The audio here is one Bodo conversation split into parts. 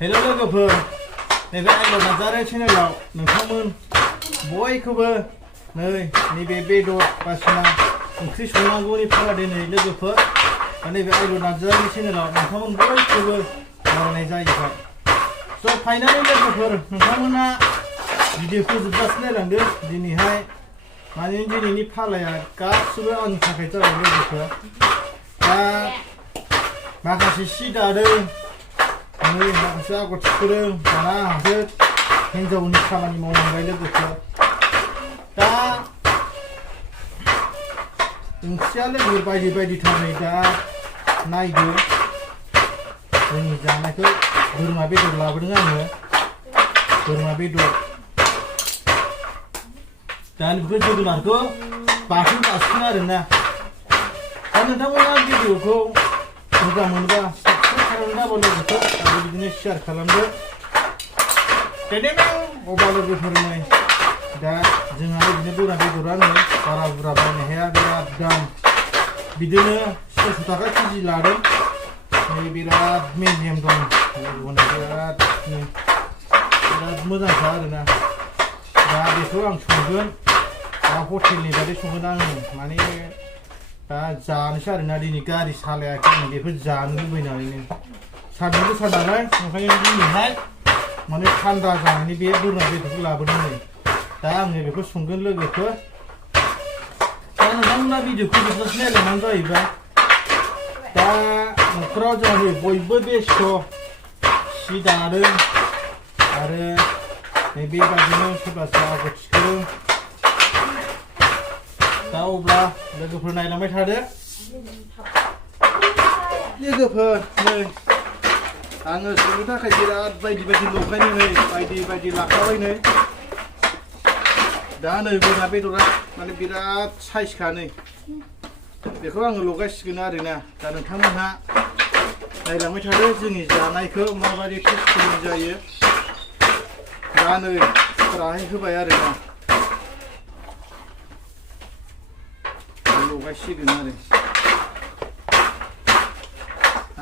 हेल' लोगोफोर नैबे आइल' नार्जारि चेनेलाव नोंथांमोन बयखौबो नैबे बेदर बायदिसिना ओंख्रि संनांगौनि फालादि नै लोगोफोर नैबे आइल' नार्जारि चेनेलाव नोंथांमोन बयखौबो बरायनाय जाहैबाय। स' फाइनालि लोगोफोर नोंथांमोना भिडिअखौ जोबजासिम नायलांदो दिनैहाय माने दिनैनि फालाया गासिबो आंनि थाखाय जाबाय लोगोफोर। दा माखासे सि दादों माखासे आगर थिखोदों दाना आंहासो हिन्जावनि खामानि मावनांबाय लोगोफोर। दा ओंख्रिया लोगोफोर बायदि बायदिथार नै दा नायदो जोंनि जानायखौ बोरमा बेदर लाबोदों आङो बोरमा बेदर। दा बेफोर जोगोनारखौ बाथोन जासिगोन आरोना। दा नोंथांमोना भिडिअखौ मोजां मोनोबा साबस्क्राइब खालामदो लोगोफोर आरो बिदिनो शेयार खालामदो। अब्ला लोगोफोर नै दा जोंहा बिदिनो बोरमा बेदरा नै बारा बुरजा बायनो हाया बिराद दाम बिदिनो 600 थाखा केजि लादों। नै बिराद मेजेम दं बिराद मोजांखा आरोना। दा बेखौ आं संगोन दा हटेलनि बायदि संगोन आङो माने दा जानोसै आरोना दिनै गारि सालायाखै आं बेखौ जानो लुबैनानैनो सान्दुं गोसा नालाय ओंखायनो दिनैहाय माने थान्दा जानानै बे बोरमा बेदरखौ लाबोदों नै दा आङो बेखौ संगोन लोगोफोर। दा नोंथांमोना भिडिअखौ जोबजासिम नायलांनांगौ जाहैबाय। दा न'खराव जोंहा बयबो बेस्थ' सि दादों आरो बेबायदिनो सोरबा सोरबा आगर थिखोदों। दा अब्ला लोगोफोर नायलांबाय थादो लोगोफोर। नै आङो संनो थाखाय बिराद बायदि बायदि लगायनो नै बायदि बायदि लाखाबाय नै। दा नै बोरमा बेदरा माने बिराद साइजखा नै बेखौ आङो लगायसिगोन आरोना। दा नोंथांमोनहा नायलांबाय थादो जोंनि जानायखौ माबायदि टेस्टि जायो। दा नै फोराहाय होबाय आरोना लगायसिगोन आरो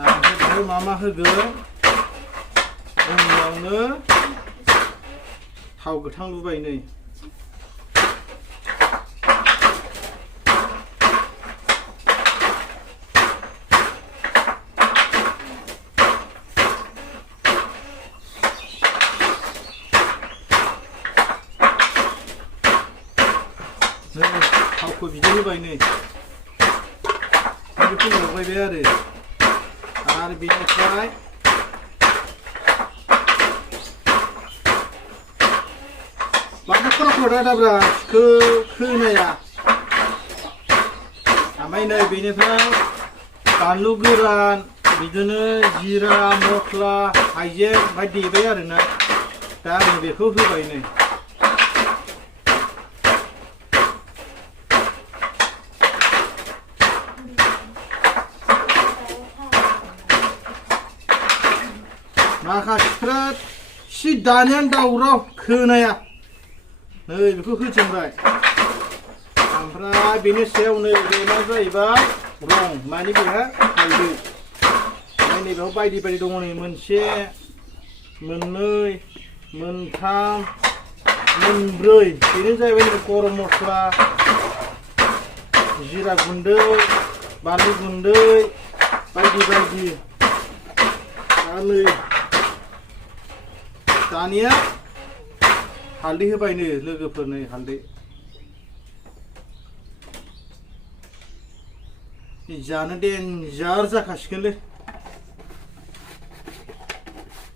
ओमफ्राय बेहाय मा होगोन जोंनियावनो थाव गोथां लुबाय नै थावखौ बिदि होबाय नै बेखौ लगायबाय आरो बेनिफ्राय माथो खरा खरा दाब्रा खोनाया ओमफ्राय नै बेनिफ्राय बानलु गोरान बिदिनो जिरा मस्ला हाइजें ओमफ्राय देबाय आरोना। दा आङो बेखौ होबाय नै माखासेफ्रा सि दानायानो दावराव खोनाया नै बेखौ होजेनबाय। ओमफ्राय बेनि सायाव नै बेना जाहैबाय रं माने बेहा हालदै ओमफ्राय नैबेयाव बायदि बायदि दङ नै मोनसे मोननै मोनथाम मोनब्रै बेनो जाहैबाय नै गरम मस्ला जिरा गुन्दै बानलु गुन्दै बायदि बायदि। नै दानिया हालदै होबाय नै लोगोफोर नै हालदै जानो देन्जार जाखासिगोनलै।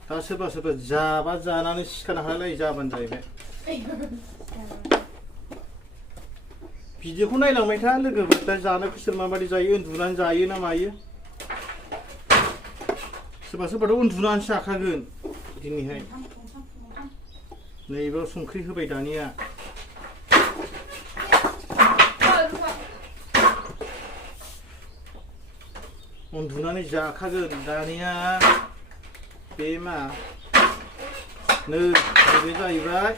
दा सोरबा सोरबा जाबा जानानै सिखारनो हालाय जाबानो जाहैबाय। भिडिअखौ नायलांबाय था लोगोफोर दा जानायखौ सोर माबायदि जायो उन्दुनानै जायो ना मायो। सोरबा सोरबाथ' उन्दुनानैसो जाखागोन दिनैहाय। नैबेयाव संख्रि होबाय दानिया उन्दुनानै जाखागोन दानिया। बे मा नै बे जाहैबाय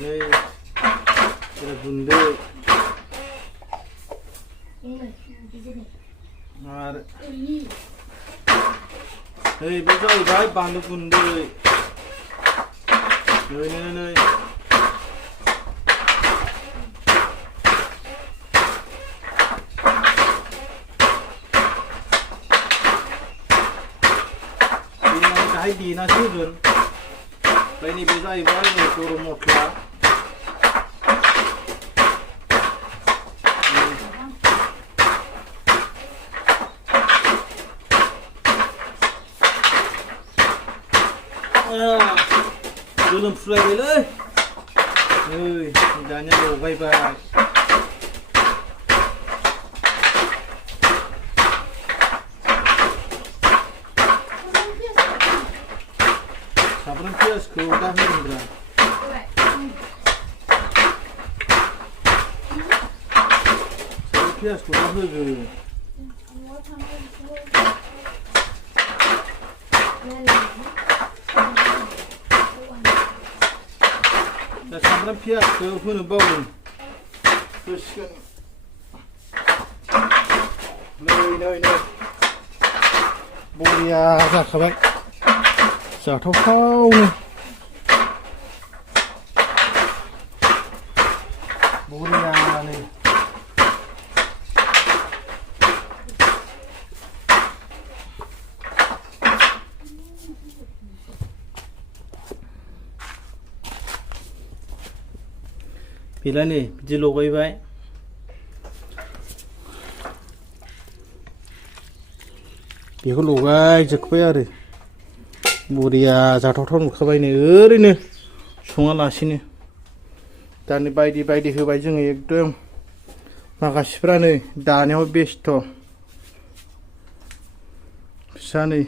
नै गुन्दै आरो नै बे जाहैबाय बानलु गुन्दै नै दाहाय देनासो होगोन ओमफ्राय नैबे जाहैबाय गरम मस्ला गोलोमफ्रुलायबायलै नै दानिया लगायबाय सामब्राम पियाजखौ दा होगोनब्रा सामब्राम पियाजखौ दा होगोन दा सामब्राम पियाजखौ होनो बावदों होसिगोन नै बरिया जाखाबाय जाथावथावनो बरियानो गैला नै बिदि लगायबाय बेखौ लगायजोबबाय आरो बरिया जाथावथाव नुखाबाय नै ओरैनो सङालासिनो दा नै बायदि बायदि होबाय जोङो एकदम माखासेफ्रा नै दानायाव बेस्थ' फिसा नै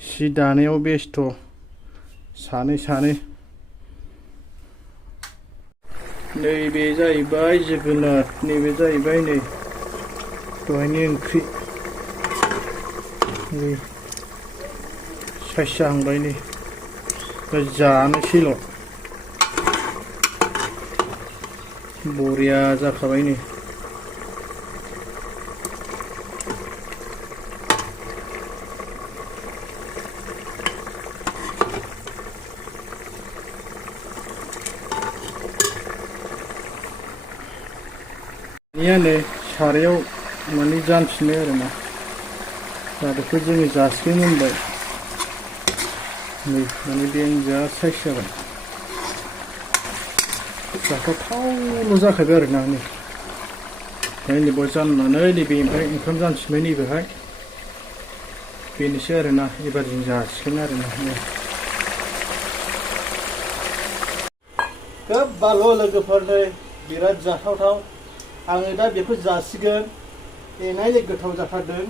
सि दानायाव बेस्थ' सानै नैबे जाहैबाय जोगोनार नैबे जाहैबाय नै दहायनि ओंख्रि नै साइज जाहांबाय नै जानोसैल' बरिया जाखाबाय नै नै सारायाव माने जानफिनो आरोना दा बेखौ जोङो जासिगोन होनबाय नै माने देन्जार साइज जाबाय जाथावथावल' जाखाबाय आरोना नै नैबेयाव जाननानै नैबे ओमफ्राय ओंखाम जानफिनबाय नैबेहाय बेनोसै आरोना एबार जों जासिगोन आरोना खोब बाल' लोगोफोर नै बिराद जाथावथाव आङो दा बेखौ जासिगोन एनायनो गोथाव जाथारदों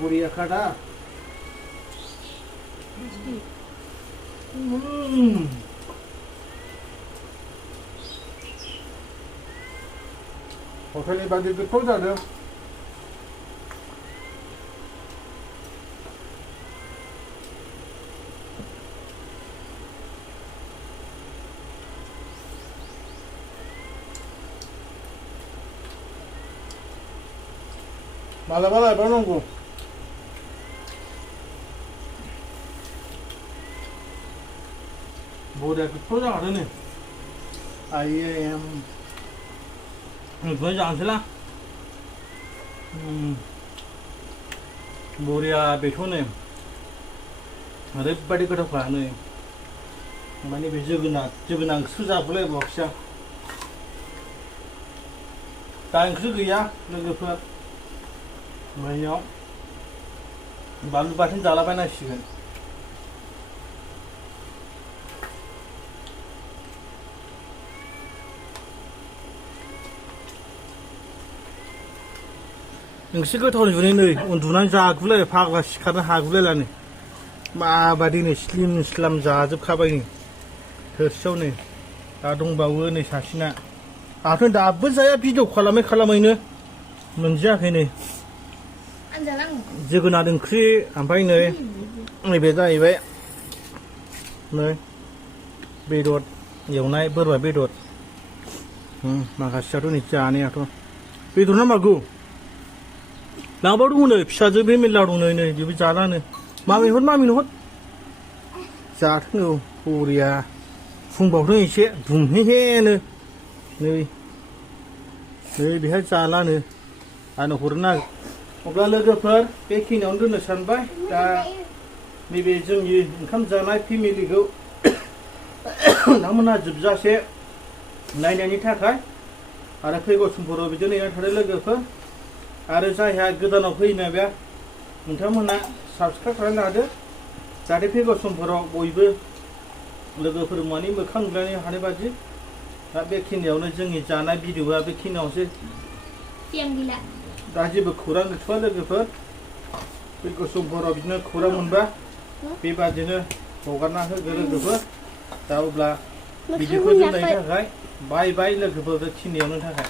बरियाखा दा हटेलनि बायदि गोथाव जादों मालाबा लायबावनांगौ बरिया गोथाव जाखादों नै बेखौनो जानोसैला बरिया बेथ' नै ओरैबायदि गोथावखा नै माने बे जोगोनार ओंख्रि जाबोलायबावाखैसो आं दा ओंख्रि गैया लोगोफोर बैयाव बानलु बाथोन जालाबायनांसिगोन नोंसो गोथाव नुनाय नै उन्दुनानै जागुलायबाय फाग्ला सिखारनो हागुलायला नै माबादि नै स्लिम स्लाम जाजोबखाबाय नै थोरसियाव नै दा दंबावो नै सासेना आंथ' दाबो जाया भिडिअ खालामैनो मोनजायाखै नै जोगोनार ओंख्रि ओमफ्राय नै नैबे जाहैबाय नै बेदर एवनाय बोरमा बेदर माखासेयाथ' नै जानायाथ' बेदर ना मागौ लांबाव दङ नै फिसाजो बे मेरला दं नै बेबो जालानो मामिनो हर जाथों औ बरिया फुंबावदों एसे दुंहेहेनो नै बेहाय जालानो आंनो हरनो नागिर अब्ला लोगोफोर बेखिनियावनो दोननो सानबाय दा नैबे जोंनि ओंखाम जानाय फेमिलिखौ नोंथांमोनहा जोबजासे नायनायनि थाखाय आरो फैगौ समफोराव बिदिनो नेनानै थादो लोगोफोर आरो जायहा गोदानाव फैनो बे नोंथांमोना साबसक्राइब खालामनो हादो जाहाथे फैगौ समफोराव बयबो लोगोफोर माने मोखां नुलायनो हानाय बादि दा बेखिनियावनो जोंनि जानाय भिडिअआ बेखिनियावनोसै दा जेबो खौरां गैथ'वा लोगोफोर फैगौ समफोराव बिदिनो खौरां मोनबा बेबादिनो हगारना होगोन लोगोफोर दा अब्ला भिडिअखौ जों नायनो थाखाय बाय लोगोफोर बेखिनियावनो थाखाय